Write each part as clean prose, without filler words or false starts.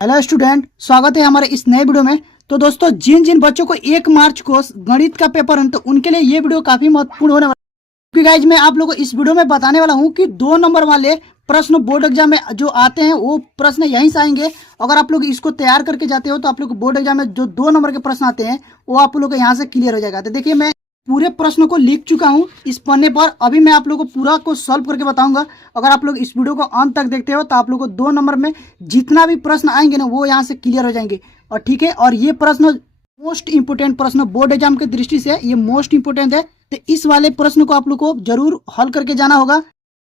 Hello student, स्वागत है हमारे इस नए वीडियो में। तो दोस्तों, जिन जिन बच्चों को 1 मार्च को गणित का पेपर है तो उनके लिए ये वीडियो काफी महत्वपूर्ण होने वाला है, क्योंकि गाइज मैं आप लोगों को इस वीडियो में बताने वाला हूं कि 2 नंबर वाले प्रश्न बोर्ड एग्जाम में जो आते हैं वो प्रश्न यहीं से आएंगे। अगर आप लोग इसको तैयार करके जाते हो तो आप लोग बोर्ड एग्जाम में जो 2 नंबर के प्रश्न आते हैं वो आप लोग यहाँ से क्लियर हो जाएगा। तो देखिए, मैं पूरे प्रश्नों को लिख चुका हूं इस पन्ने पर। अभी मैं आप लोगों को पूरा को सॉल्व करके बताऊंगा। अगर आप लोग इस वीडियो को अंत तक देखते हो तो आप लोगों को 2 नंबर में जितना भी प्रश्न आएंगे ना वो यहाँ से क्लियर हो जाएंगे। और ठीक है, और ये प्रश्न मोस्ट इंपोर्टेंट प्रश्न बोर्ड एग्जाम की दृष्टि से ये मोस्ट इंपोर्टेंट है। तो इस वाले प्रश्न को आप लोग को जरूर हल करके जाना होगा।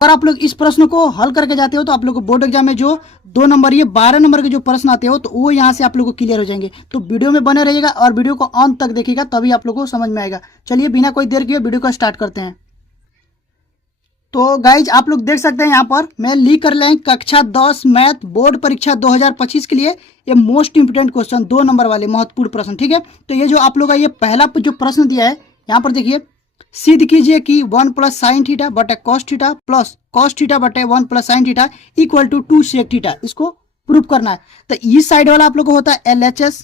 अगर आप लोग इस प्रश्न को हल करके जाते हो तो आप लोग को बोर्ड एग्जाम में जो 2 नंबर ये 12 नंबर के जो प्रश्न आते हो तो वो यहाँ से आप लोग को क्लियर हो जाएंगे। तो वीडियो में बने रहिएगा और वीडियो को अंत तक देखिएगा, तभी आप लोग को समझ में आएगा। चलिए बिना कोई देर किए वीडियो को स्टार्ट करते हैं। तो गाइज आप लोग देख सकते हैं यहाँ पर मैं लिख कर लें कक्षा 10 मैथ बोर्ड परीक्षा 2025 के लिए ये मोस्ट इंपोर्टेंट क्वेश्चन 2 नंबर वाले महत्वपूर्ण प्रश्न। ठीक है, तो ये जो आप लोग का ये पहला जो प्रश्न दिया है यहाँ पर देखिए, सिद्ध कीजिए कि 1 प्लस साइन थीटा बटे cos theta plus cos theta बटे 1 plus sine theta equal to 2 sec theta. इसको प्रूफ करना है। तो इस साइड वाला आप लोग को होता है LHS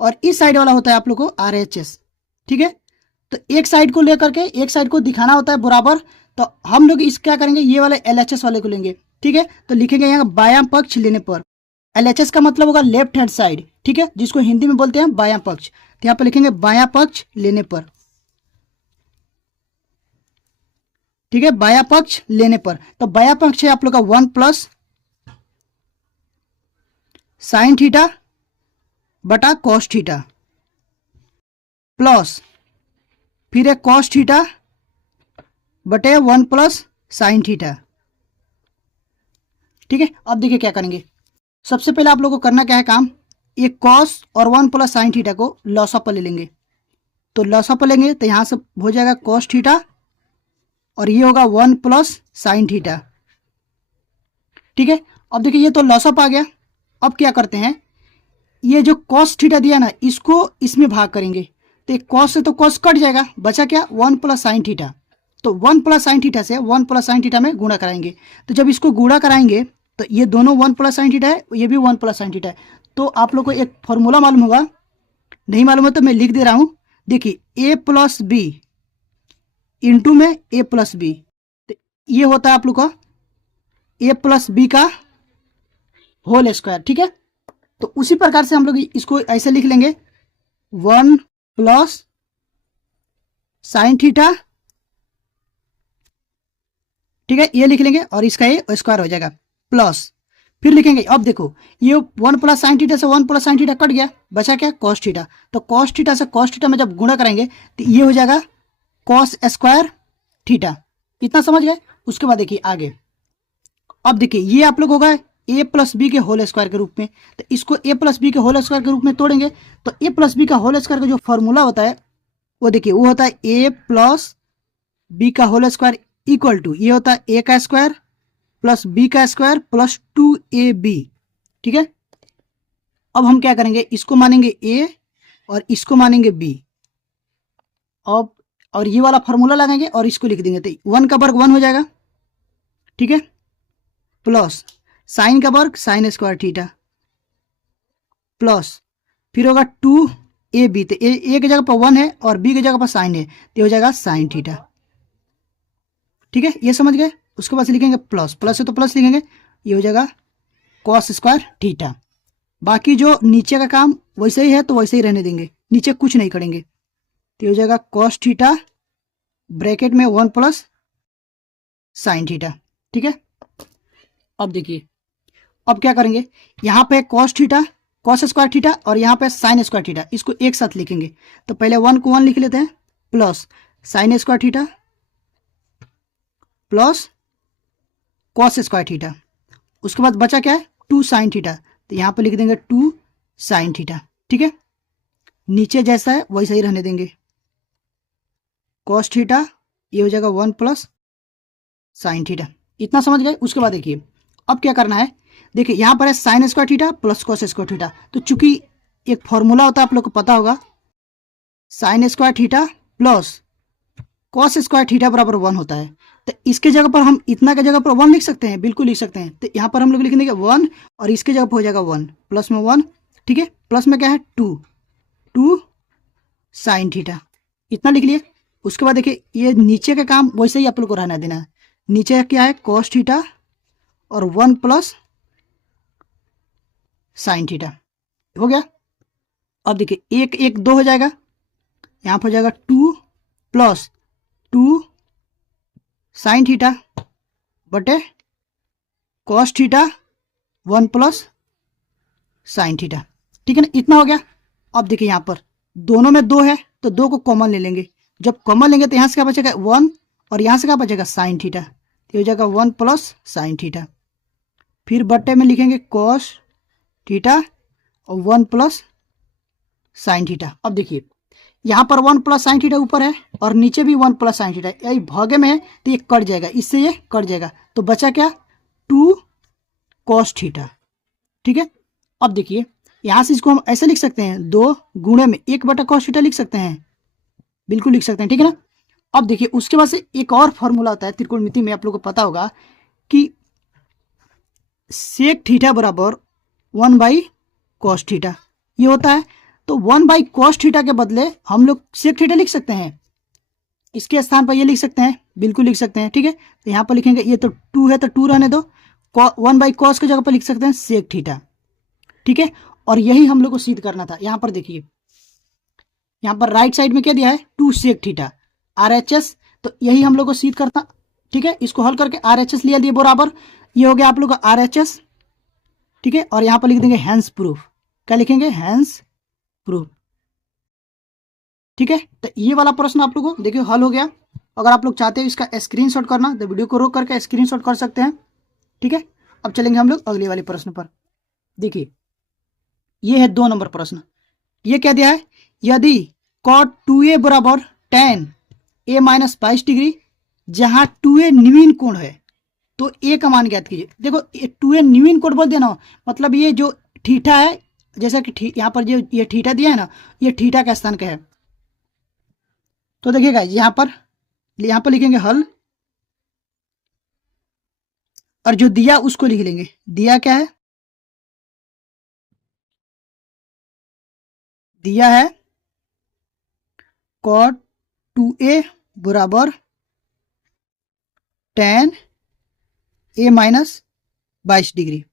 और इस साइड वाला होता है आप लोग को RHS। ठीक है, तो एक साइड को लेकर के एक साइड को दिखाना होता है बराबर। तो हम लोग इस क्या करेंगे, ये वाले LHS वाले को लेंगे। ठीक है, तो लिखेंगे यहाँ बायां पक्ष लेने पर। LHS का मतलब होगा लेफ्ट हैंड साइड। ठीक है, जिसको हिंदी में बोलते हैं बायां पक्ष। तो यहाँ पर लिखेंगे बायां पक्ष लेने पर। ठीक है, बायां पक्ष लेने पर। तो बायां पक्ष है आप लोग का 1 प्लस साइन थीटा बटा कॉस थीटा प्लस फिर है कॉस थीटा बटे 1 प्लस साइन थीटा। ठीक है, अब देखिए क्या करेंगे। सबसे पहले आप लोगों को करना क्या है काम, ये कॉस और 1 प्लस साइन थीटा को लॉसा पर ले लेंगे। तो लॉसा पर लेंगे तो यहां से हो जाएगा कॉस थीटा और ये होगा 1 प्लस साइन थीटा। ठीक है, अब देखिए ये तो लॉसअप आ गया। अब क्या करते हैं, ये जो कॉस थीटा दिया ना इसको इसमें भाग करेंगे। तो कॉस से तो कॉस कट जाएगा, बचा क्या 1 प्लस साइन थीटा। तो 1 प्लस साइन थीटा से 1 प्लस साइन थीटा में गुणा कराएंगे। तो जब इसको गुणा कराएंगे तो ये दोनों 1 प्लस साइन थीटा है, ये भी 1 प्लस साइन थीटा है। तो आप लोग को एक फॉर्मूला मालूम होगा, नहीं मालूम है तो मैं लिख दे रहा हूं। देखिए a प्लस बी इंटू में a प्लस बी, तो ये होता है आप लोग का a प्लस बी का होल स्क्वायर। ठीक है, तो उसी प्रकार से हम लोग इसको ऐसे लिख लेंगे 1 प्लस साइन थीटा। ठीक है, ये लिख लेंगे और इसका ये स्क्वायर हो जाएगा प्लस फिर लिखेंगे। अब देखो ये 1 प्लस साइन थीटा से 1 प्लस साइन थीटा कट गया, बचा क्या कॉस थीटा। तो कॉस थीटा से कॉस थीटा में जब गुणा करेंगे तो ये हो जाएगा कॉस स्क्वायर थीटा। इतना समझ गए। उसके बाद देखिए आगे, अब देखिए ये आप लोग होगा a प्लस बी के होल स्क्वायर के रूप में। तो इसको a प्लस बी के होल स्क्वायर के रूप में तोड़ेंगे तो a प्लस बी का होल स्क्वायर का जो फॉर्मूला होता है वो देखिए वो होता है a प्लस बी का होल स्क्वायर इक्वल टू ये होता है a का स्क्वायर प्लस b का स्क्वायर प्लस 2ab। ठीक है, अब हम क्या करेंगे, इसको मानेंगे a और इसको मानेंगे b। अब और ये वाला फॉर्मूला लगाएंगे और इसको लिख देंगे तो 1 का वर्ग 1 हो जाएगा। ठीक है, प्लस साइन का वर्ग साइन स्क्वायर थीटा प्लस फिर होगा 2ab। तो a की जगह पर 1 है और b की जगह पर साइन है तो हो जाएगा साइन थीटा। ठीक है, ये समझ गए। उसके बाद से लिखेंगे प्लस, प्लस है तो प्लस लिखेंगे, ये हो जाएगा कॉस स्क्वायर थीटा। बाकी जो नीचे का काम वैसे ही है तो वैसे ही रहने देंगे, नीचे कुछ नहीं करेंगे। तो हो जाएगा कॉस थीटा ब्रैकेट में 1 प्लस साइन थीटा। ठीक है, अब देखिए अब क्या करेंगे, यहाँ पे cos theta cos square theta और यहाँ पे साइन स्क्वायर थीटा, इसको एक साथ लिखेंगे। तो पहले 1 को 1 लिख लेते हैं plus sine square theta plus cos square theta. उसके बाद बचा क्या है 2 साइन थीटा, तो यहाँ पे लिख देंगे 2 साइन थीटा। ठीक है, नीचे जैसा है वैसा ही रहने देंगे। कॉस थीटा ये हो जाएगा 1 प्लस साइन थीटा। इतना समझ गए। उसके बाद देखिए अब क्या करना है, देखिए यहाँ पर है sine square theta plus cos square theta. तो चूंकि एक फॉर्मूला होता है आप लोग को पता होगा, sine square theta plus cos square theta बराबर 1 होता है। तो इसके जगह पर हम इतना के जगह पर 1 लिख सकते हैं, बिल्कुल लिख सकते हैं। तो यहाँ पर हम लोग लिख देंगे 1 और इसके जगह पर हो जाएगा 1, प्लस में 1, ठीक है, प्लस में क्या है 2 साइन थीटा, इतना लिख लिए। उसके बाद देखिए ये नीचे का काम वैसे ही आप लोग को रहना देना है। नीचे क्या है कॉस थीटा और 1 प्लस साइन थीटा हो गया। अब देखिए 1 1 2 हो जाएगा, यहाँ पर हो जाएगा 2 प्लस 2 साइन थीटा बटे cos theta 1 plus sine theta, ठीक है ना, इतना हो गया। अब देखिए यहाँ पर दोनों में 2 है तो 2 को कॉमन ले लेंगे। जब कॉमन लेंगे तो यहाँ से क्या बचेगा 1 और यहाँ से क्या बचेगा साइन थीटा, तो हो जाएगा 1 प्लस साइन थीटा। फिर बट्टे में लिखेंगे कॉस थीटा और 1 प्लस साइन थीटा। अब देखिए यहाँ पर 1 प्लस साइन थीटा ऊपर है और नीचे भी 1 प्लस साइन थीटा, यही भागे में है तो ये कट जाएगा, इससे ये कट जाएगा, तो बचा क्या 2 कॉस थीटा, ठीक है। अब देखिए यहाँ से इसको हम ऐसे लिख सकते हैं 2 गुणे में 1 बटा कॉस थीटा लिख सकते हैं, बिल्कुल लिख सकते हैं, ठीक है ना। अब देखिए उसके बाद से एक और फॉर्मूला होता है त्रिकोणमिति में, आप लोगों को पता होगा कि सेक थीटा बराबर 1 बाई कॉस थीटा ये होता है। तो 1 बाई कॉस थीटा के बदले हम लोग सेक थीटा लिख सकते हैं, इसके स्थान पर ये लिख सकते हैं, बिल्कुल लिख सकते हैं, ठीक है। तो यहाँ पर लिखेंगे ये तो 2 है तो 2 रहने दो, 1 बाई कॉस की जगह पर लिख सकते हैं सेक थीटा, ठीक है। और यही हम लोग को सिद्ध करना था। यहाँ पर देखिए यहाँ पर राइट साइड में क्या दिया है 2 सेक थीटा RHS, तो यही हम लोग को सिद्ध करना, ठीक है। इसको हल करके RHS लिया दिए बराबर, ये हो गया आप लोग का RHS, ठीक है। और यहाँ पर लिख देंगे हैंस प्रूफ, क्या लिखेंगे हैंस प्रूफ, ठीक है। तो ये वाला प्रश्न आप लोगों को देखिए हल हो गया। अगर आप लोग चाहते हैं इसका स्क्रीनशॉट करना तो वीडियो को रोक करके स्क्रीनशॉट कर सकते हैं, ठीक है। अब चलेंगे हम लोग अगले वाले प्रश्न पर। देखिए ये है 2 नंबर प्रश्न। ये क्या दिया है, यदि cot 2a बराबर tan a माइनस 22 डिग्री जहां 2a न्यून कोण है तो a का मान ज्ञात कीजिए। देखो 2a न्यून कोण बोल दिया ना, मतलब ये जो थीटा है, जैसा कि यहाँ पर जो ये थीटा दिया है ना, ये थीटा का स्थान का है। तो देखिएगा यहाँ पर लिखेंगे हल और जो दिया उसको लिख लेंगे। दिया क्या है, दिया है cot 2a बराबर tan a माइनस 22 डिग्री,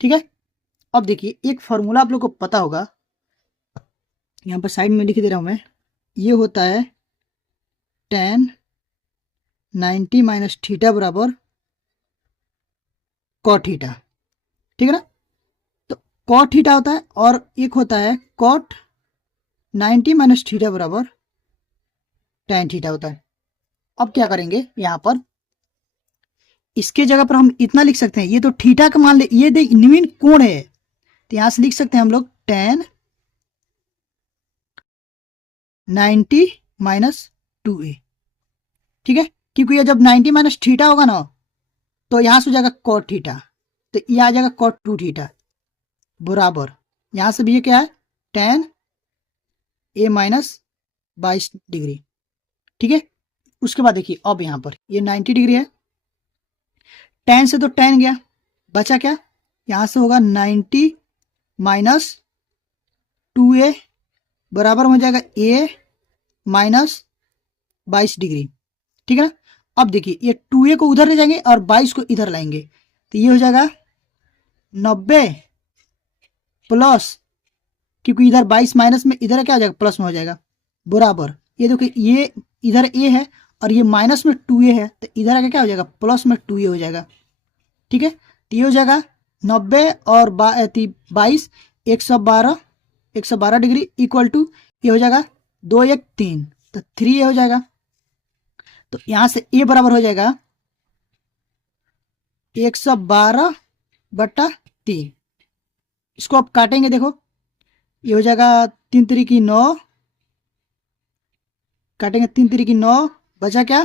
ठीक है। अब देखिए एक फॉर्मूला आप लोग को पता होगा, यहाँ पर साइड में लिख दे रहा हूं मैं, ये होता है tan 90 माइनस थीटा बराबर cot थीटा, ठीक है ना। तो cot थीटा होता है और एक होता है cot 90 माइनस थीटा बराबर tan थीटा होता है। अब क्या करेंगे यहाँ पर इसके जगह पर हम इतना लिख सकते हैं, ये तो थीटा का मान ले, ये न्यून कोण है तो यहां से लिख सकते हैं हम लोग tan 90 माइनस 2a, ठीक है। क्योंकि ये जब 90 माइनस थीटा होगा ना तो यहां से हो जाएगा cot थीटा, तो ये आ जाएगा cot 2 थीटा बराबर, यहां से भी ये क्या है tan a माइनस 22 डिग्री, ठीक है। उसके बाद देखिए अब यहां पर ये 90 डिग्री है, tan से तो tan गया, बचा क्या, यहां से होगा 90 माइनस 2a बराबर हो जाएगा a माइनस 22 डिग्री, ठीक है ना। अब देखिए ये 2a को उधर ले जाएंगे और 22 को इधर लाएंगे तो ये हो जाएगा 90 प्लस, क्योंकि इधर 22 माइनस में इधर क्या हो जाएगा प्लस में हो जाएगा बराबर, ये देखिए ये इधर a है और ये माइनस में 2a है तो इधर आके क्या हो जाएगा प्लस में 2a हो जाएगा, ठीक है। तो ये हो जाएगा 90 और 22 112 डिग्री इक्वल टू ये हो जाएगा 2 1 3 तो 3a हो जाएगा। तो यहां से a बराबर हो जाएगा 112/3, इसको आप काटेंगे, देखो ये हो जाएगा 3 3 9, काटेंगे 3 3 9, बचा क्या,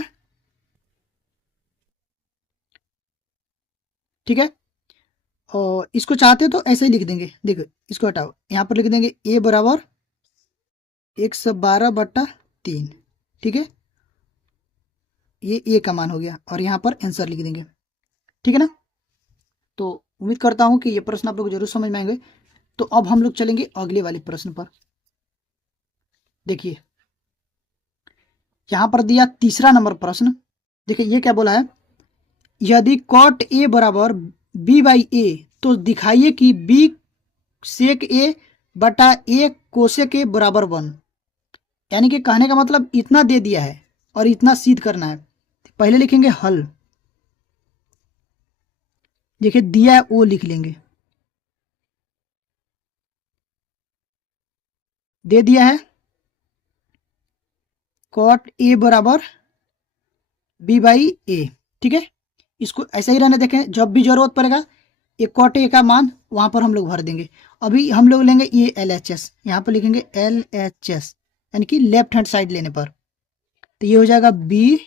ठीक है। और इसको चाहते हो तो ऐसे ही लिख देंगे, देखो इसको हटाओ, यहाँ पर लिख देंगे a बराबर 112/3, ठीक है। ये ए का मान हो गया और यहाँ पर आंसर लिख देंगे। ठीक है ना। तो उम्मीद करता हूँ कि ये प्रश्न आप लोग जरूर समझ में आएंगे। तो अब हम लोग चलेंगे अगले वाले प्रश्न पर। देखिए यहाँ पर दिया तीसरा नंबर प्रश्न। देखिए ये क्या बोला है, यदि कॉट ए बराबर बी बाई ए तो दिखाइए कि बी सेक ए बटा ए कोसेक ए बराबर 1। यानी कि कहने का मतलब इतना दे दिया है और इतना सिद्ध करना है। पहले लिखेंगे हल, देखिए दिया है वो लिख लेंगे, दे दिया है कॉट ए बराबर बी बाई ए। ठीक है, इसको ऐसे ही रहने देखें, जब भी जरूरत पड़ेगा एक कॉट ए का मान वहां पर हम लोग भर देंगे। अभी हम लोग लेंगे ये एल एच एस, यहाँ पर लिखेंगे एल एच एस यानी कि लेफ्ट हैंड साइड लेने पर। तो ये हो जाएगा बी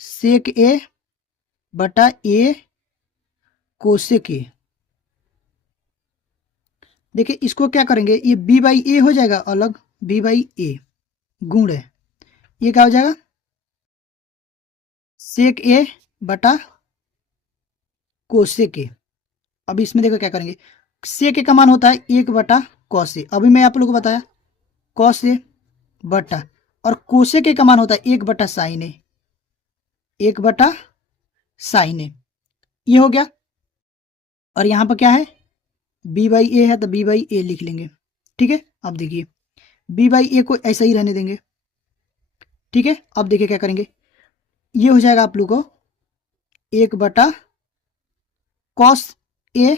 सेक ए बटा ए कोसेक ए। देखिए इसको क्या करेंगे, ये बी बाई ए हो जाएगा अलग, बी बाई ए गुण है, ये क्या हो जाएगा सेक ए बटा कोसेक ए। अब इसमें देखो क्या करेंगे, सेक ए का मान होता है 1 बटा कॉस ए, अभी मैं आप लोगों को बताया कॉस ए बटा, और कोसेक ए का मान होता है 1 बटा साइन ए, 1 बटा साइन ए, ये हो गया। और यहाँ पर क्या है बी बाई ए है तो बी बाई ए लिख लेंगे। ठीक है, अब देखिए बी बाई ए को ऐसा ही रहने देंगे। ठीक है, अब देखिए क्या करेंगे, ये हो जाएगा आप लोग को 1 बटा कॉस ए,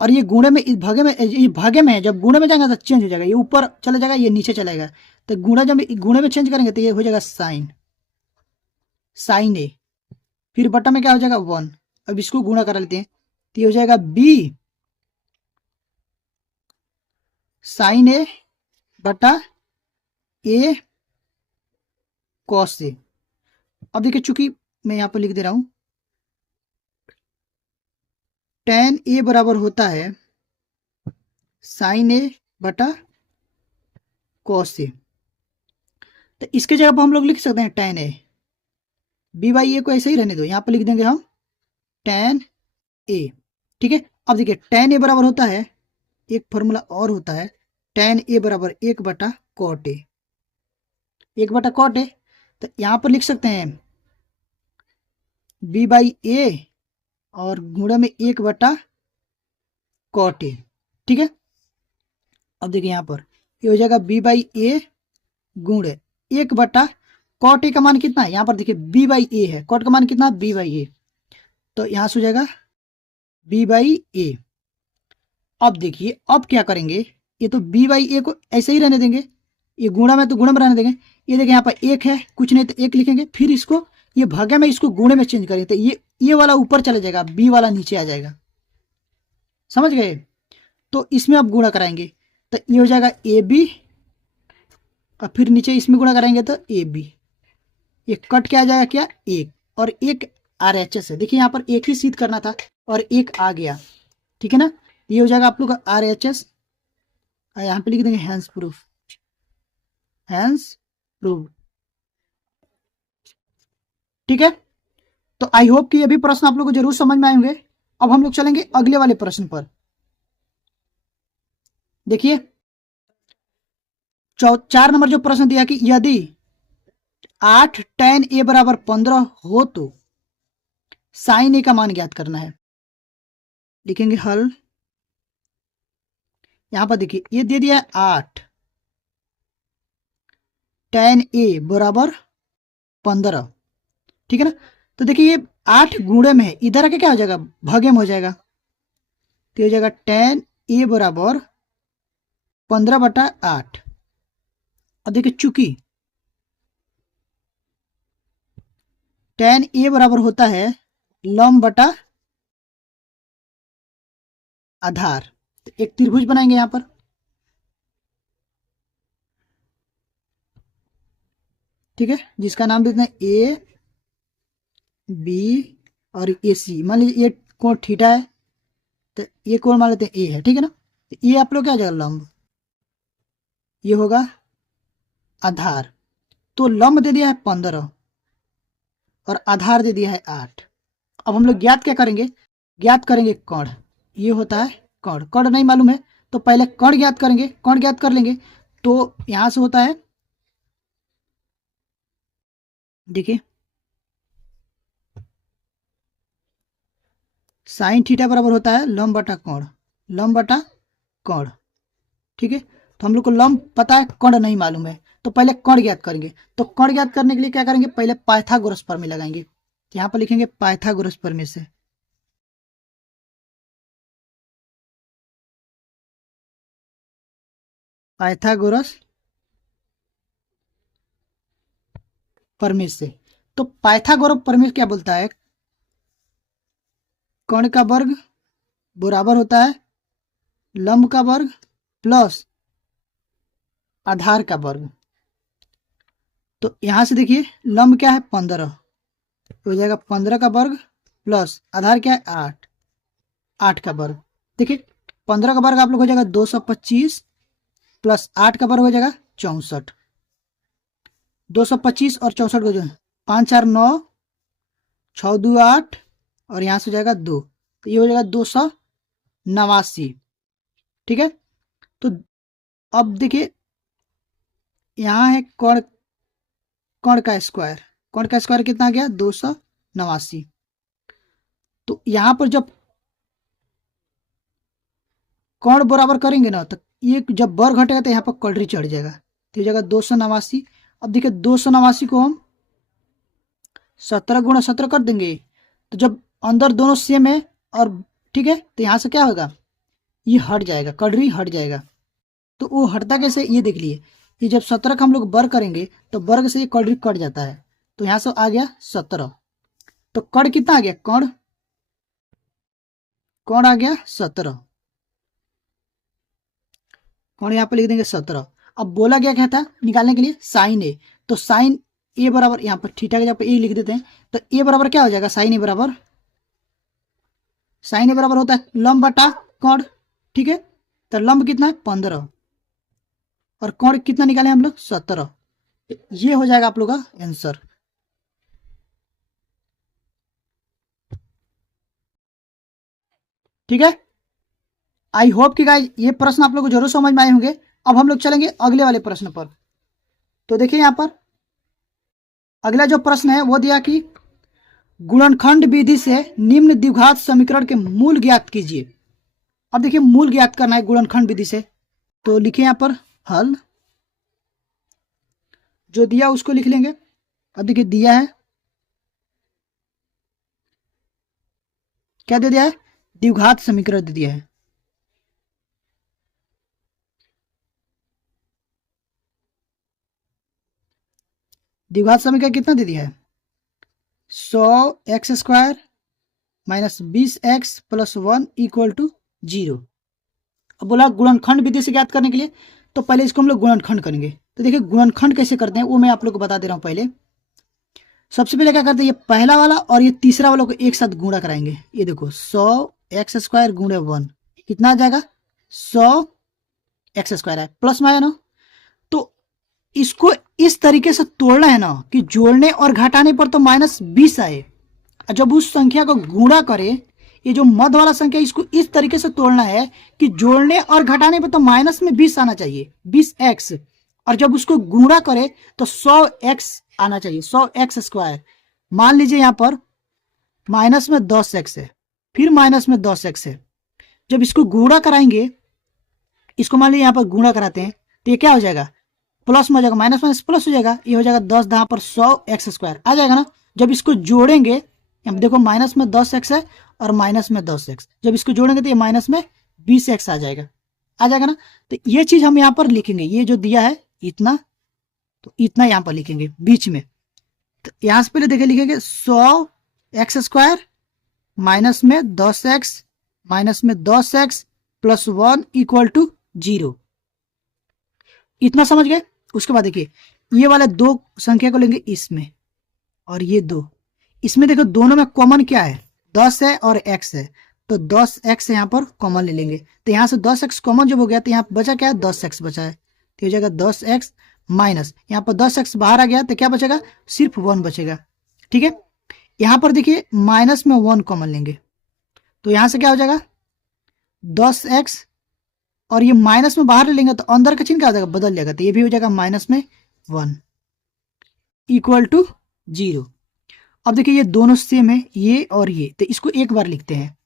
और ये गुणे में इस भागे में, ये भागे में है, जब गुणे में जाएगा तो चेंज हो जाएगा, ये ऊपर चला जाएगा ये नीचे चलेगा, तो गुणा जब गुणे में चेंज करेंगे तो ये हो जाएगा साइन, साइन ए, फिर बटा में क्या हो जाएगा 1। अब इसको गुणा कर लेते हैं तो ये हो जाएगा बी साइन ए बटा ए कॉस ए। अब देखिए चूंकि मैं यहाँ पर लिख दे रहा हूं tan ए बराबर होता है साइन ए बटा कॉस ए, तो इसके जगह पर हम लोग लिख सकते हैं tan ए, बी बाई ए को ऐसे ही रहने दो, यहाँ पर लिख देंगे हम tan ए। ठीक है, अब देखिए tan ए बराबर होता है, एक फॉर्मूला और होता है tan ए बराबर 1 बटा कॉट ए, 1 बटा कॉट ए, तो यहाँ पर लिख सकते हैं बी बाई ए और गुणा में 1 बटा कॉट ए। ठीक है, अब देखिए यहाँ पर ये हो जाएगा बी बाई ए गुण 1 बटा कॉट ए का मान कितना है, यहाँ पर देखिए बी बाई ए है, कॉट का मान कितना बी बाई ए, तो यहाँ से हो जाएगा बी बाई ए। अब देखिए अब क्या करेंगे, ये तो बी बाई ए को ऐसे ही रहने देंगे, ये गुणा में तो गुणा में रहने देंगे, ये देखिए यहाँ पर 1 है, कुछ नहीं तो 1 लिखेंगे, फिर इसको ये भागे में इसको गुणे में चेंज करेंगे, तो ये वाला ऊपर चला जाएगा, बी वाला नीचे आ जाएगा, समझ गए। तो इसमें अब गुणा कराएंगे तो ये हो जाएगा ए बी, और फिर नीचे इसमें गुणा कराएंगे तो ए बी, ये कट के आ जाएगा क्या 1, और 1 आर एच एस है, देखिए यहाँ पर एक ही सिद्ध करना था और 1 आ गया। ठीक है ना, ये हो जाएगा आप लोग का आर एच एस, यहाँ पे लिख देंगे हैंस प्रूफ, हैंस प्रूफ। ठीक है, तो आई होप कि ये भी प्रश्न आप लोग को जरूर समझ में आएंगे। अब हम लोग चलेंगे अगले वाले प्रश्न पर। देखिए 4 नंबर जो प्रश्न दिया कि यदि 8 tan ए बराबर 15 हो तो साइन ए का मान ज्ञात करना है। लिखेंगे हल, यहां पर देखिए ये दे दिया है 8 tan ए बराबर 15। ठीक है ना, तो देखिए ये 8 गुणे में है, इधर आके क्या हो जाएगा भागे में हो जाएगा, तो हो जाएगा tan ए बराबर 15 बटा 8। अब देखिए चूंकि tan ए बराबर होता है लंब बटा आधार, तो एक त्रिभुज बनाएंगे यहां पर। ठीक है, जिसका नाम देते हैं ए बी और ए सी, मान लीजिए ये कोण थीटा है तो ये कोण मान लेते हैं ए है। ठीक है ना, तो ये आप लोग क्या आ जाएगा लंब, ये होगा आधार, तो लंब दे दिया है 15 और आधार दे दिया है 8। अब हम लोग ज्ञात क्या करेंगे, ज्ञात करेंगे कोण। ये होता है कोण। कोण नहीं मालूम है तो पहले कोण ज्ञात करेंगे, कोण ज्ञात कर लेंगे। तो यहां से होता है, देखिए साइन थीटा बराबर होता है लंब बटा कोण, लंब बटा कोण। ठीक है, तो हम लोग को लंब पता है, कोण नहीं मालूम है, तो पहले कोण ज्ञात करेंगे। तो कोण ज्ञात करने के लिए क्या करेंगे, पहले पाइथागोरस प्रमेय लगाएंगे। यहाँ पर लिखेंगे पाइथागोरस प्रमेय से। पाइथागोरस प्रमेय से। तो पाइथागोरस प्रमेय क्या बोलता है, कोण का वर्ग बराबर होता है लंब का वर्ग प्लस आधार का वर्ग। तो यहां से देखिए लंब क्या है 15, तो हो जाएगा 15 का वर्ग प्लस आधार क्या है 8, 8 का वर्ग। देखिए 15 का वर्ग आप लोग हो जाएगा 225 प्लस 8 का वर्ग हो जाएगा 64। 225 और 64 को जो 5 4 9, 6 2 8 और यहाँ से हो जाएगा 2, तो ये हो जाएगा 289। ठीक है, तो अब देखिए यहाँ है कोण, कोण का स्क्वायर, कोण का स्क्वायर कितना आ गया 289। तो यहाँ पर जब कोण बराबर करेंगे ना, तो ये जब वर्ग घटेगा तो यहाँ पर कलरी चढ़ जाएगा, तो हो जाएगा 289। अब देखिए 289 को हम 17 गुणा 17 कर देंगे, तो जब अंदर दोनों सेम है और ठीक है, तो यहाँ से क्या होगा, ये हट जाएगा, कलरी हट जाएगा। तो वो हटता कैसे, ये देख लिए, ये जब 17 का हम लोग वर्ग करेंगे तो वर्ग से ये कलरी कट जाता है, तो यहाँ से आ गया 17। तो कण कितना आ गया, कण, कण आ गया 17, कण यहाँ पे लिख देंगे 17। अब बोला गया क्या था निकालने के लिए, साइन ए। तो साइन ए बराबर, यहाँ पर थीटा के जगह पे ए लिख देते हैं, तो ए बराबर क्या हो जाएगा, साइन ए बराबर, साइन ए बराबर होता है लंब बटा कोण। ठीक है, तो लंब कितना है 15 और कोण कितना निकाले हम लोग 17। ये हो जाएगा आप लोग का आंसर। ठीक है, आई होप कि गाइस ये प्रश्न आप लोग को जरूर समझ में आए होंगे। अब हम लोग चलेंगे अगले वाले प्रश्न पर। तो देखिए यहाँ पर अगला जो प्रश्न है वो दिया कि गुणनखंड विधि से निम्न द्विघात समीकरण के मूल ज्ञात कीजिए। अब देखिए मूल ज्ञात करना है गुणनखंड विधि से, तो लिखिए यहाँ पर हल, जो दिया उसको लिख लेंगे। अब देखिए दिया है, क्या दे दिया है, द्विघात समीकरण दे दिया है। द्विघात समीकरण कितना दे दिया है, 100x² minus 20x plus 1 equal to 0। अब बोला गुणनखंड विधि से ज्ञात करने के लिए, तो पहले इसको हम लोग गुणनखंड करेंगे। तो देखिए गुणनखंड कैसे करते हैं वो मैं आप लोग को बता दे रहा हूँ। पहले सबसे पहले क्या करते हैं, ये पहला वाला और ये तीसरा वाला को एक साथ गुणा कराएंगे। ये देखो 100x² गुणे 1 कितना आ जाएगा, 100x² है, प्लस में आया ना। तो इसको इस तरीके से तोड़ना है ना कि जोड़ने और घटाने पर तो -20 आए, जब उस संख्या को गुणा करे, ये जो मध्य वाला संख्या इसको इस तरीके से तोड़ना है कि जोड़ने और घटाने पर तो माइनस में 20 आना चाहिए, 20x, और जब उसको गुणा करे तो 100x आना चाहिए, 100x²। मान लीजिए यहाँ पर माइनस में 10x है, फिर माइनस में 10x है। जब इसको गुणा कराएंगे, इसको मान लीजिए यहाँ पर गुणा कराते हैं, तो ये क्या हो जाएगा, प्लस में हो जाएगा, माइनस माइनस प्लस हो जाएगा, ये हो जाएगा 10 यहाँ पर 100x² आ जाएगा ना। जब इसको जोड़ेंगे, अब देखो माइनस में 10x है और माइनस में 10x, जब इसको जोड़ेंगे तो ये माइनस में 20x आ जाएगा ना। तो ये चीज हम यहाँ पर लिखेंगे, ये जो दिया है इतना, तो इतना यहाँ पर लिखेंगे बीच में। तो यहाँ से पहले देखिए लिखेंगे 100x² माइनस में 10x माइनस में 10x प्लस 1 इक्वल टू 0, इतना समझ गए। उसके बाद देखिए ये वाले दो संख्या को लेंगे इसमें, और ये दो इसमें, देखो दोनों में कॉमन क्या है, 10 है और x है, तो 10x यहाँ पर कॉमन ले लेंगे। तो यहाँ से 10x कॉमन जब हो गया तो यहाँ बचा क्या है, 10x बचा है, तो हो जाएगा 10x माइनस, यहाँ पर 10x बाहर आ गया तो क्या बचेगा, सिर्फ 1 बचेगा। ठीक है, यहाँ पर देखिए माइनस में 1 कॉमन लेंगे तो यहाँ से क्या हो जाएगा 10x, और ये माइनस में बाहर लेंगे तो अंदर का चिन्ह क्या हो जाएगा, बदल जाएगा, तो ये भी हो जाएगा माइनस में 1 इक्वल टू 0। अब देखिए ये दोनों सेम है, ये और ये, तो इसको एक बार लिखते हैं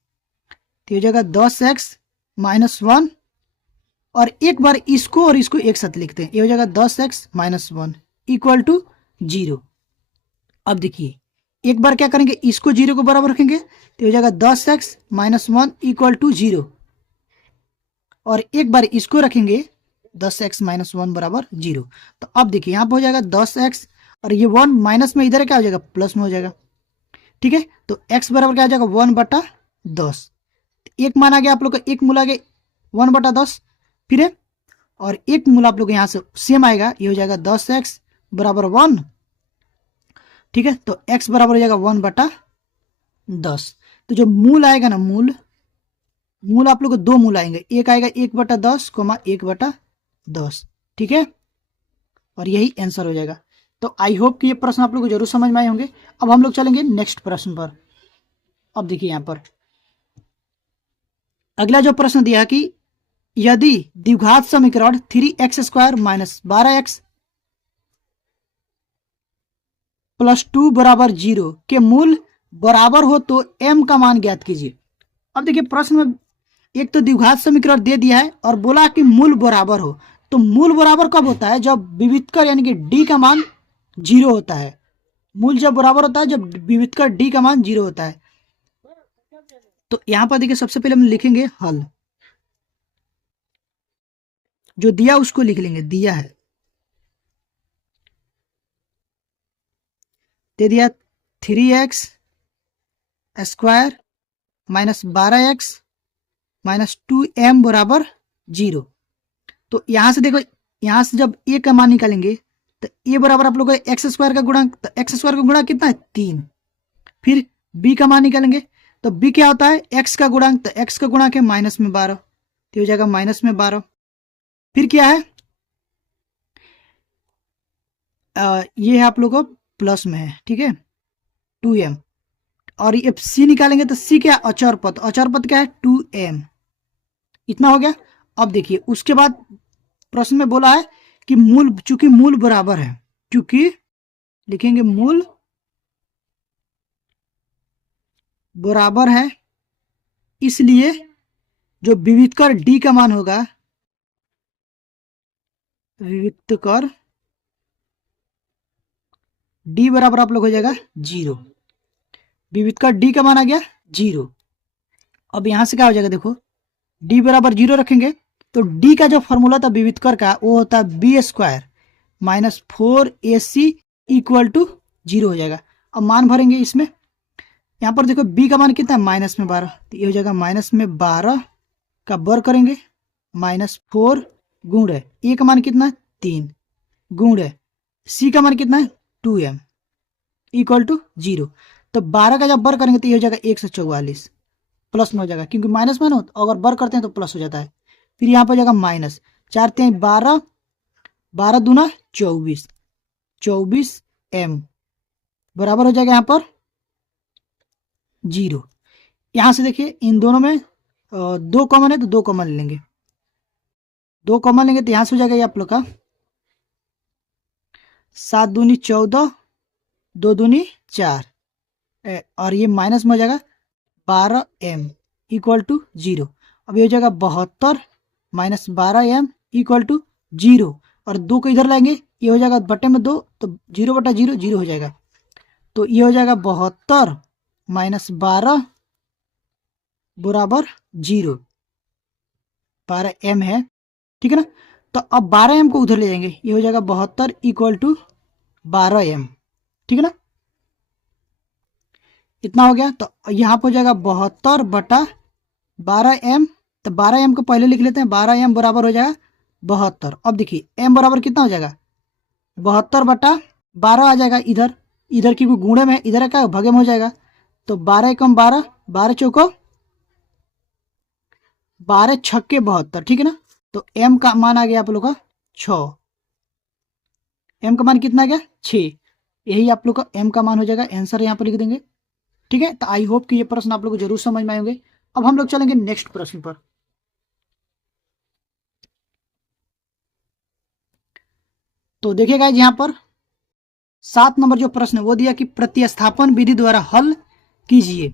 तो हो जाएगा 10x माइनस 1, और एक बार इसको और इसको एक साथ लिखते हैं, ये हो जाएगा 10x माइनस 1 इक्वल टू 0। अब देखिए एक बार क्या करेंगे, इसको 0 को बराबर रखेंगे तो हो जाएगा 10x माइनस 1 इक्वल टू 0, और एक बार इसको रखेंगे 10x माइनस 1 बराबर 0। तो अब देखिए यहाँ पर हो जाएगा 10x, और ये 1 माइनस में इधर क्या हो जाएगा, प्लस में हो जाएगा। ठीक है, तो x बराबर क्या हो जाएगा 1/10, एक मान आ गया आप लोग का, एक मूल आ गया 1/10, फिर है और एक मूल आप लोग यहाँ से सेम आएगा, ये हो जाएगा 10x बराबर 1। ठीक है, तो x बराबर हो जाएगा 1/10। तो जो मूल आएगा ना, मूल आप लोग को 2 मूल आएंगे, एक आएगा 1/10 कोमा 1/10। ठीक है, और यही आंसर हो जाएगा। तो आई होप कि ये प्रश्न आप लोग को जरूर समझ में आए होंगे। अब हम लोग चलेंगे नेक्स्ट प्रश्न पर। अब देखिए यहाँ पर अगला जो प्रश्न दिया है कि यदि द्विघात समीकरण 3x² माइनस 12x प्लस 2 बराबर 0 के मूल बराबर हो तो m का मान ज्ञात कीजिए। अब देखिए प्रश्न में एक तो द्विघात समीकरण दे दिया है और बोला कि मूल बराबर हो, तो मूल बराबर कब होता है, जब विविधकर यानी कि d का मान 0 होता है। मूल जब बराबर होता है जब विविधकर d का मान 0 होता है। तो यहां पर देखिए सबसे पहले हम लिखेंगे हल, जो दिया उसको लिख लेंगे, दिया है दे दिया 3x² minus 12x minus 2m बराबर 0। तो यहां से देखो, यहां से जब a का मान निकालेंगे तो a बराबर आप लोग x² का गुणा, तो x² का गुणा कितना है 3। फिर b का मान निकालेंगे तो b क्या होता है x का गुणांक, तो x का गुणांक है माइनस में 12, तो हो जाएगा माइनस में 12। फिर क्या है ये है आप लोग को प्लस में है। ठीक है, 2m, और ये c निकालेंगे तो c क्या अचर पद, अचर पद क्या है 2m। इतना हो गया। अब देखिए उसके बाद प्रश्न में बोला है कि मूल, चूंकि मूल बराबर है, क्योंकि लिखेंगे मूल बराबर है, इसलिए जो विविधकर d का मान होगा, विविधकर d बराबर आप लोग हो जाएगा 0। विविधकर d का मान आ गया 0। अब यहां से क्या हो जाएगा, देखो d बराबर 0 रखेंगे तो d का जो फॉर्मूला था विविधकर का वो होता है b² minus 4ac equal to 0 हो जाएगा। अब मान भरेंगे इसमें, यहाँ पर देखो b का मान कितना है माइनस में 12, तो ये हो जाएगा माइनस में 12 का वर्ग करेंगे माइनस 4 गुण है a का मान कितना है 3 गुण है c का मान कितना है 2m इक्वल टू 0। तो 12 का जब वर्ग करेंगे तो ये हो जाएगा 144 प्लस में हो जाएगा, क्योंकि माइनस में हो अगर वर्ग करते हैं तो प्लस हो जाता है। फिर यहाँ पर हो जाएगा माइनस 4 3 12, 12 दूना 24, 24m बराबर हो जाएगा यहाँ पर 0। यहाँ से देखिए इन दोनों में 2 कॉमन है तो 2 कॉमन लेंगे, 2 कॉमन लेंगे तो यहाँ से हो जाएगा ये आप लोग का 7 दूनी 14, 2 दूनी 4, और ये माइनस में हो जाएगा 12m इक्वल टू 0। अब ये हो जाएगा 72 माइनस 12m इक्वल टू 0, और 2 को इधर लाएंगे ये हो जाएगा बटे में 2, तो 0/0 0 हो जाएगा। तो ये हो जाएगा 72 माइनस 12 बराबर 0, 12m है। ठीक है ना, तो अब 12m को उधर ले जाएंगे, ये हो जाएगा 72 इक्वल टू 12m। ठीक है ना, इतना हो गया। तो यहाँ पर हो जाएगा 72/12m, तो 12m को पहले लिख लेते हैं, 12m बराबर हो जाएगा 72। अब देखिए m बराबर कितना हो जाएगा 72/12 आ जाएगा, इधर इधर की कोई गुणे में, इधर क्या भगे में हो जाएगा, तो 12 कम 12, 12 चौको 12 छक्के 72। ठीक है ना, तो m का मान आ गया आप लोग का 6। एम का मान कितना आ गया 6, यही आप लोग का एम का मान हो जाएगा, आंसर यहाँ पर लिख देंगे। ठीक है, तो आई होप कि ये प्रश्न आप लोग को जरूर समझ में आए होंगे। अब हम लोग चलेंगे नेक्स्ट प्रश्न पर। तो देखिए गाइस यहाँ पर 7 नंबर जो प्रश्न है वो दिया कि प्रतिस्थापन विधि द्वारा हल कीजिए।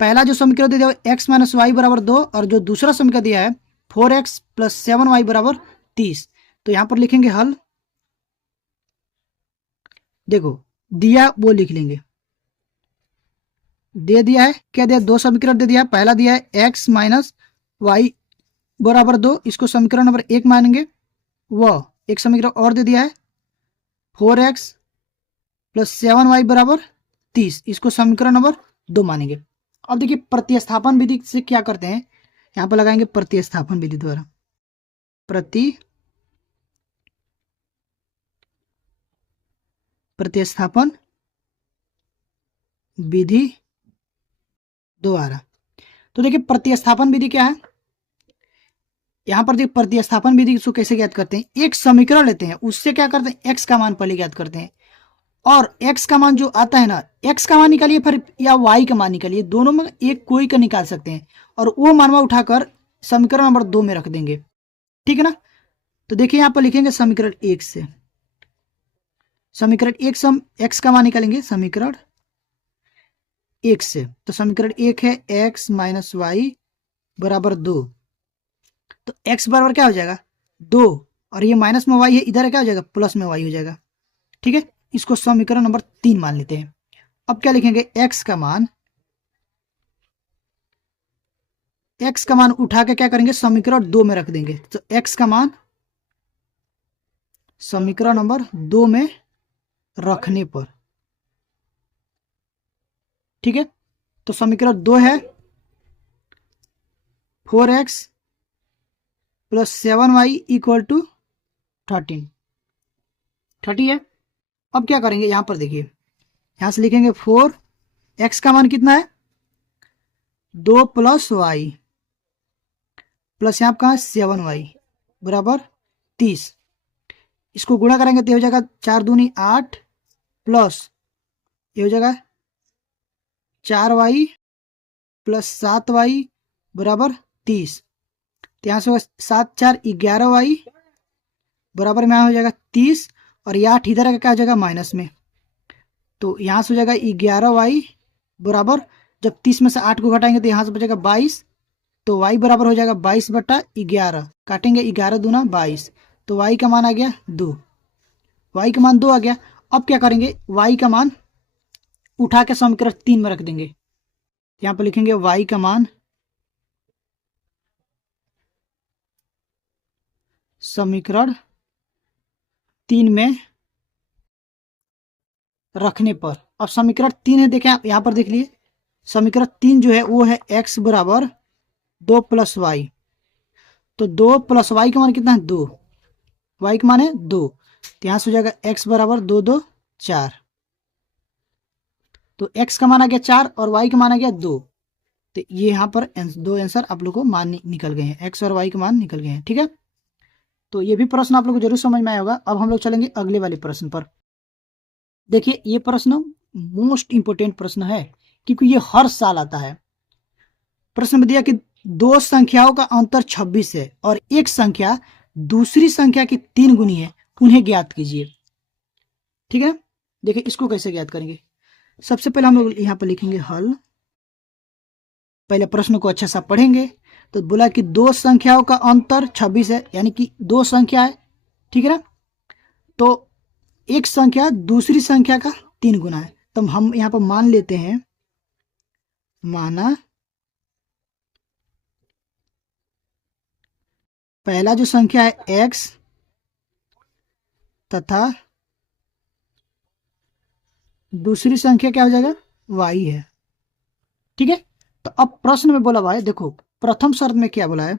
पहला जो समीकरण दे दिया एक्स माइनस वाई बराबर 2, और जो दूसरा समीकरण दिया है 4x प्लस 7y बराबर 30। तो यहां पर लिखेंगे हल। देखो दिया वो लिख लेंगे, दे दिया है क्या दिया, दो समीकरण दे दिया है। पहला दिया है x माइनस वाई बराबर 2, इसको समीकरण नंबर 1 मानेंगे। वह एक समीकरण और दे दिया है 4x प्लस 7y बराबर 30, इसको समीकरण नंबर 2 मानेंगे। अब देखिए प्रतिस्थापन विधि से क्या करते हैं, यहां पर लगाएंगे प्रतिस्थापन विधि द्वारा। प्रतिस्थापन विधि द्वारा। तो देखिए प्रतिस्थापन विधि क्या है, यहां पर देखिए प्रतिस्थापन विधि को कैसे ज्ञात करते हैं, एक समीकरण लेते हैं, उससे क्या करते हैं एक्स का मान पहले ज्ञात करते हैं, और एक्स का मान जो आता है ना, एक्स का मान निकालिए फिर या वाई का मान निकालिए, दोनों में एक कोई का निकाल सकते हैं, और वो मानवा उठाकर समीकरण नंबर 2 में रख देंगे। ठीक है ना। तो देखिए यहां पर लिखेंगे समीकरण 1 से, समीकरण 1 से हम एक्स का मान निकालेंगे समीकरण 1 से। तो समीकरण 1 है एक्स माइनस वाई बराबर 2, तो एक्स बराबर क्या हो जाएगा 2, और ये माइनस में वाई है, इधर क्या हो जाएगा प्लस में वाई हो जाएगा। ठीक है, इसको समीकरण नंबर 3 मान लेते हैं। अब क्या लिखेंगे एक्स का मान उठा के क्या करेंगे समीकरण 2 में रख देंगे। तो एक्स का मान समीकरण नंबर 2 में रखने पर, ठीक है, तो समीकरण 2 है 4x plus 7y equal to 30 है। अब क्या करेंगे यहां पर देखिए, यहां से लिखेंगे 4x का मान कितना है 2 प्लस वाई प्लस यहाँ कहा 7y बराबर 30, इसको गुणा करेंगे तो हो जाएगा 4 दूनी 8 प्लस ये हो जाएगा 4y प्लस 7y बराबर 30, तो यहाँ से होगा 7 4 11y बराबर में हो जाएगा 30, और ये 8 इधर क्या हो जाएगा माइनस में, तो यहाँ से हो जाएगा 11y बराबर, जब 30 में से 8 को घटाएंगे तो यहाँ से बचेगा 22, तो y बराबर हो जाएगा 22/11, काटेंगे 11 दूना 22, तो y का मान आ गया 2, y का मान 2 आ गया। अब क्या करेंगे y का मान उठा के समीकरण 3 में रख देंगे, यहाँ पर लिखेंगे y का मान समीकरण 3 में रखने पर। अब समीकरण 3 है, देखें आप यहाँ पर देख लिए समीकरण 3 जो है वो है x बराबर 2 प्लस वाई, तो 2 प्लस वाई का मान कितना है 2, वाई का मान है 2, तो यहाँ से हो जाएगा x बराबर 2 2 4, तो x का मान आ गया 4 और y का मान आ गया 2, तो ये यहाँ पर दो आंसर आप लोग को मान निकल गए हैं, x और y के मान निकल गए हैं। ठीक है, तो ये भी प्रश्न आप लोग को जरूर समझ में आया होगा। अब हम लोग चलेंगे अगले वाले प्रश्न पर। देखिए ये प्रश्न मोस्ट इंपोर्टेंट प्रश्न है क्योंकि ये हर साल आता है। प्रश्न में दिया कि दो संख्याओं का अंतर 26 है और एक संख्या दूसरी संख्या की 3 गुनी है, उन्हें ज्ञात कीजिए। ठीक है, देखिए इसको कैसे ज्ञात करेंगे। सबसे पहले हम लोग यहाँ पर लिखेंगे हल, पहले प्रश्न को अच्छा सा पढ़ेंगे। तो बोला कि दो संख्याओं का अंतर 26 है, यानी कि दो संख्या है, ठीक है ना, तो एक संख्या दूसरी संख्या का 3 गुना है। तो हम यहाँ पर मान लेते हैं, माना पहला जो संख्या है x तथा दूसरी संख्या क्या हो जाएगा y है। ठीक है, तो अब प्रश्न में बोला हुआ है, देखो प्रथम शर्त में क्या बोला है,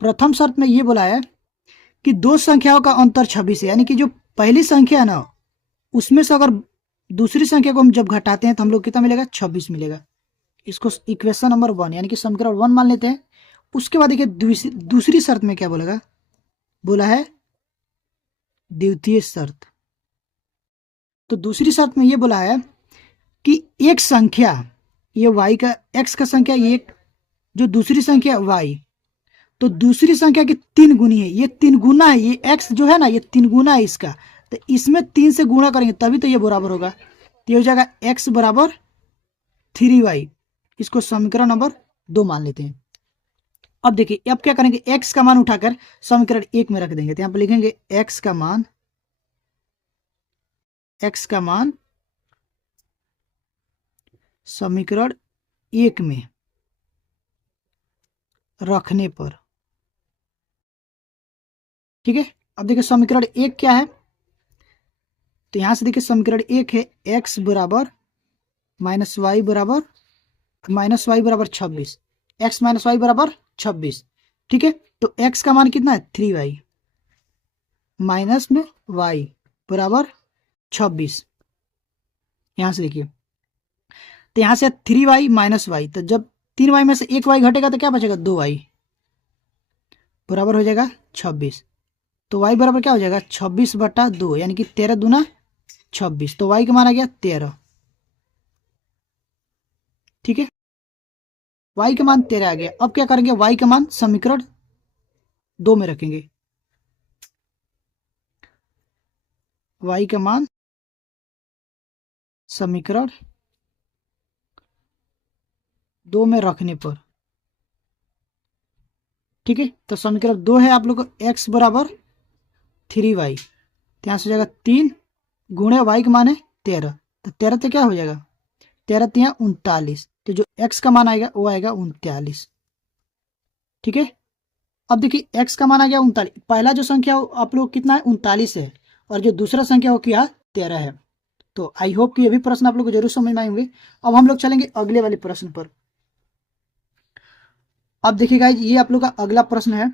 प्रथम शर्त में ये बोला है कि दो संख्याओं का अंतर 26 है, यानी कि जो पहली संख्या है ना उसमें से अगर दूसरी संख्या को हम जब घटाते हैं तो हम लोग कितना मिलेगा 26 मिलेगा। इसको इक्वेशन नंबर 1 यानी कि समीकरण 1 मान लेते हैं। उसके बाद देखिए दूसरी शर्त में क्या बोलेगा, बोला है द्वितीय शर्त। तो दूसरी शर्त में ये बोला है कि एक संख्या, ये y का x का संख्या, ये जो दूसरी संख्या y, तो दूसरी संख्या की 3 गुनी है, ये 3 गुना है, ये x जो है ना ये 3 गुना है इसका, तो इसमें 3 से गुणा करेंगे तभी तो ये बराबर होगा। तो ये हो जाएगा x बराबर 3y। इसको समीकरण नंबर 2 मान लेते हैं। अब देखिए अब क्या करेंगे, x का मान उठाकर समीकरण 1 में रख देंगे। तो यहाँ पर लिखेंगे x का मान समीकरण 1 में रखने पर, ठीक है। अब देखिए समीकरण 1 क्या है, तो यहां से देखिए समीकरण 1 है x बराबर -y बराबर 26, x माइनस वाई बराबर 26, ठीक है। तो x का मान कितना है 3y माइनस में y बराबर 26। यहां से देखिए, तो यहां से 3y माइनस वाई, तो जब 3y में से 1y घटेगा तो क्या बचेगा 2y बराबर हो जाएगा 26। तो y बराबर क्या हो जाएगा 26/2, यानी कि 13 दूना 26। तो y का मान आ गया 13, ठीक है। y का मान 13 आ गया। अब क्या करेंगे, y का मान समीकरण 2 में रखेंगे। y का मान समीकरण 2 में रखने पर, ठीक है। तो समीकरण 2 है आप लोग को x बराबर 3y, तो यहाँ से हो जाएगा 3 गुणे y का मान है 13, तो 13 तो क्या हो जाएगा 13 3 39, तो जो x का मान आएगा वो आएगा 39, ठीक है। अब देखिए x का मान आ गया 39, पहला जो संख्या आप लोग कितना है 39 है, और जो दूसरा संख्या वो क्या 13 है। तो आई होप कि ये भी प्रश्न आप लोग को जरूर समझ में आएंगे। अब हम लोग चलेंगे अगले वाले प्रश्न पर। अब देखिए गाइज ये आप लोग का अगला प्रश्न है।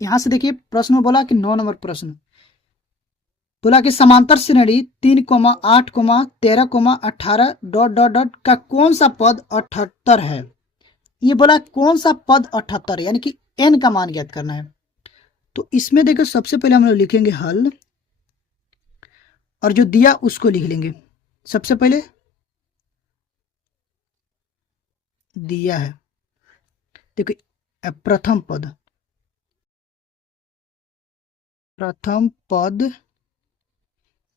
यहां से देखिए प्रश्न में बोला कि 9 नंबर प्रश्न बोला कि समांतर श्रेणी 3, 8, 13, 18 ... का कौन सा पद 78 है। ये बोला कौन सा पद 78, यानी कि n का मान ज्ञात करना है। तो इसमें देखो सबसे पहले हम लोग लिखेंगे हल, और जो दिया उसको लिख लेंगे। सबसे पहले दिया है, देखो प्रथम पद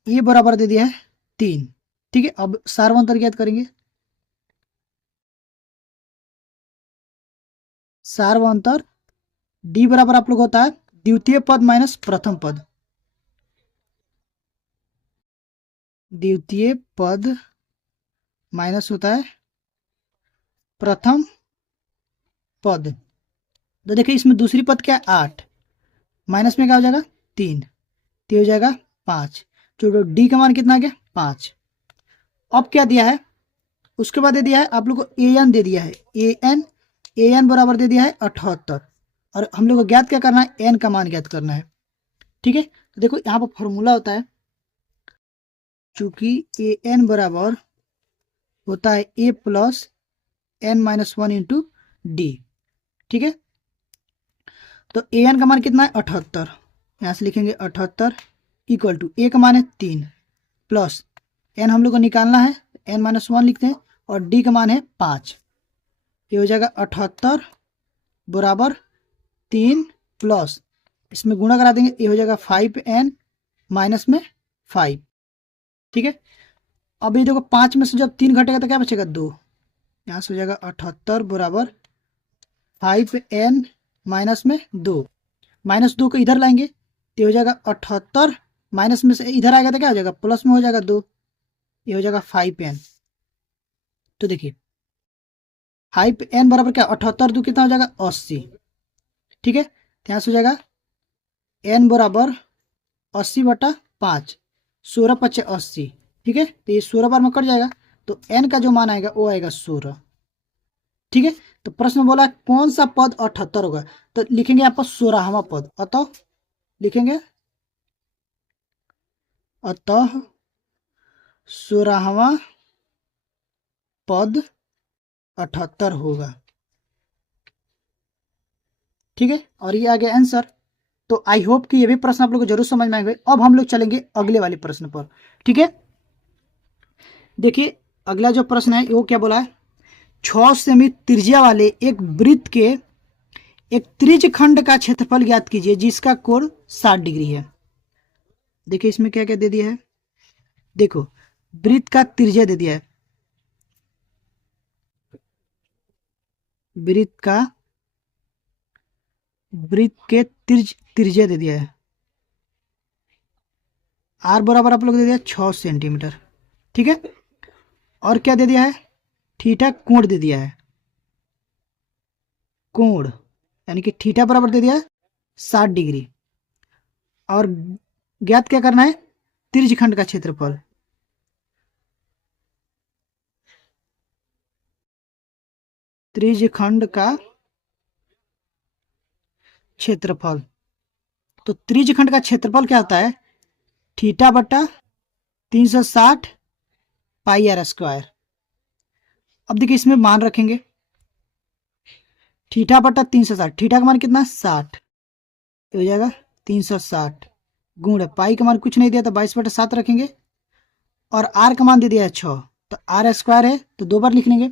ये बराबर दे दिया है 3, ठीक है। अब सार्वंतर ज्ञात करेंगे। सार्वंतर d बराबर आप लोग होता है द्वितीय पद माइनस प्रथम पद, द्वितीय पद माइनस होता है प्रथम पद। तो देखिए इसमें दूसरी पद क्या है 8, माइनस में क्या हो जाएगा 3, तो हो जाएगा 5। जो डी का मान कितना आ गया 5। अब क्या दिया है, उसके बाद दे दिया है आप लोग को an दे दिया है, an बराबर दे दिया है 78, और हम लोग को ज्ञात क्या करना है n का मान ज्ञात करना है, ठीक है। तो देखो यहाँ पर फॉर्मूला होता है, चूंकि an बराबर होता है a plus n-1 into D, ठीक है। तो an का मान कितना है 78, यहाँ से लिखेंगे 78 इक्वल टू a का मान है 3 प्लस n हम लोग को निकालना है n-1 लिखते हैं, और d का मान है 5। ये हो जाएगा 78 बराबर 3 प्लस इसमें गुणा करा देंगे, ये हो जाएगा 5n माइनस में 5, ठीक है। अब ये देखो 5 में से जब 3 घटेगा तो क्या बचेगा 2, यहाँ से हो जाएगा 78 बराबर 5n माइनस में 2, -2 को इधर लाएंगे तो हो जाएगा 78, माइनस में से इधर आएगा तो क्या हो जाएगा प्लस में हो जाएगा 2, ये हो जाएगा 5n। तो देखिए 5n बराबर क्या 78 2 कितना हो जाएगा 80, ठीक है। तो यहाँ से हो जाएगा n बराबर 80/5, 16 × 5 = 80, ठीक है। तो ये 16 बार में कट जाएगा, तो n का जो मान आएगा वो आएगा 16, ठीक है। तो प्रश्न बोला कौन सा पद 78 होगा, तो लिखेंगे यहाँ पर 16वां पद, अतः लिखेंगे अतः 16वां पद 78 होगा, ठीक है, और ये आ गया आंसर। तो आई होप कि ये भी प्रश्न आप लोग को जरूर समझ में आएंगे। अब हम लोग चलेंगे अगले वाले प्रश्न पर। ठीक है, देखिए अगला जो प्रश्न है वो क्या बोला है, 6 सेमी त्रिज्या वाले एक वृत्त के एक त्रिज्य खंड का क्षेत्रफल ज्ञात कीजिए जिसका कोण 60 डिग्री है। देखिए इसमें क्या क्या दे दिया है, देखो वृत्त का त्रिज्या दे दिया है, वृत्त के त्रिज्या दे दिया है, आर बराबर आप लोग दे दिया 6 सेंटीमीटर। ठीक है, और क्या दे दिया है, थीटा कोण दे दिया है, कोण यानी कि थीटा बराबर दे दिया है 60 डिग्री। और ज्ञात क्या करना है, त्रिज्य खंड का क्षेत्रफल, त्रिज्य खंड का क्षेत्रफल। तो त्रिज्य खंड का क्षेत्रफल क्या होता है, थीटा बटा 360 पाई आर स्क्वायर। अब देखिए इसमें मान रखेंगे, थीटा बटा 360, थीटा का मान कितना है 60, तो हो जाएगा 360 गुण पाई का मान कुछ नहीं दिया तो 22/7 रखेंगे, और आर का मान दे दिया है 6, तो आर स्क्वायर है तो 2 बार लिख लेंगे।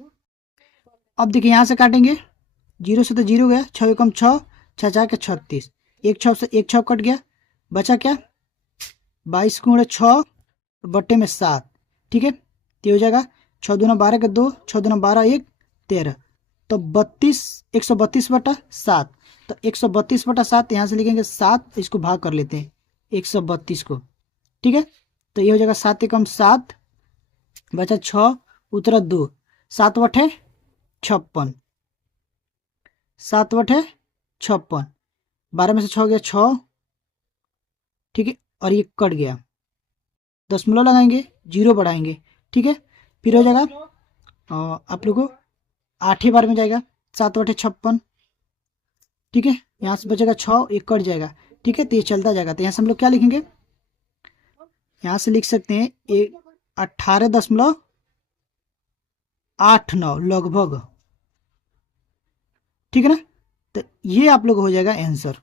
अब देखिए यहाँ से काटेंगे, 0 से तो 0 गया, 6 कम 6, 6 4 के 36, एक 6 से एक 6 कट गया, बचा क्या 22 गुणे 6 बट्टे में 7। ठीक है, तो हो जाएगा 6 दूना 12 के 2, 6 दूना 12 1 13, तो 132/7। तो 132/7 यहाँ से लिखेंगे 7, इसको भाग कर लेते हैं 132 को। ठीक है, तो ये हो जाएगा 7 कम 7, बचा 6 उतरा 2, 7 बटे 56, 7 बटे 56, 12 में से 6 गया 6। ठीक है, और ये कट गया, दशमलव लगाएंगे, 0 बढ़ाएंगे। ठीक है, फिर हो जाएगा आप लोगों को 8 बार में जाएगा 7 बटे 56। ठीक है, यहाँ से बचेगा 6, एक कट जाएगा। ठीक है, तो ये चलता जाएगा, तो यहाँ से हम लोग क्या लिखेंगे, यहाँ से लिख सकते हैं 18.89 लगभग। ठीक है ना, तो ये आप लोग हो जाएगा आंसर।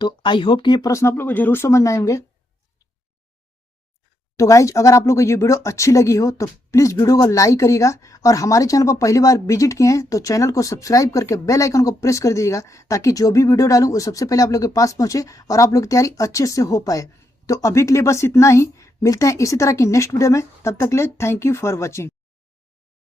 तो आई होप कि ये प्रश्न आप लोग को जरूर समझ में आएंगे। तो गाइज अगर आप लोग को ये वीडियो अच्छी लगी हो तो प्लीज़ वीडियो को लाइक करिएगा, और हमारे चैनल पर पहली बार विजिट किए हैं तो चैनल को सब्सक्राइब करके बेल आइकन को प्रेस कर दीजिएगा, ताकि जो भी वीडियो डालूं वो सबसे पहले आप लोग के पास पहुंचे और आप लोग की तैयारी अच्छे से हो पाए। तो अभी के लिए बस इतना ही, मिलते हैं इसी तरह की नेक्स्ट वीडियो में, तब तक के लिए थैंक यू फॉर वॉचिंग।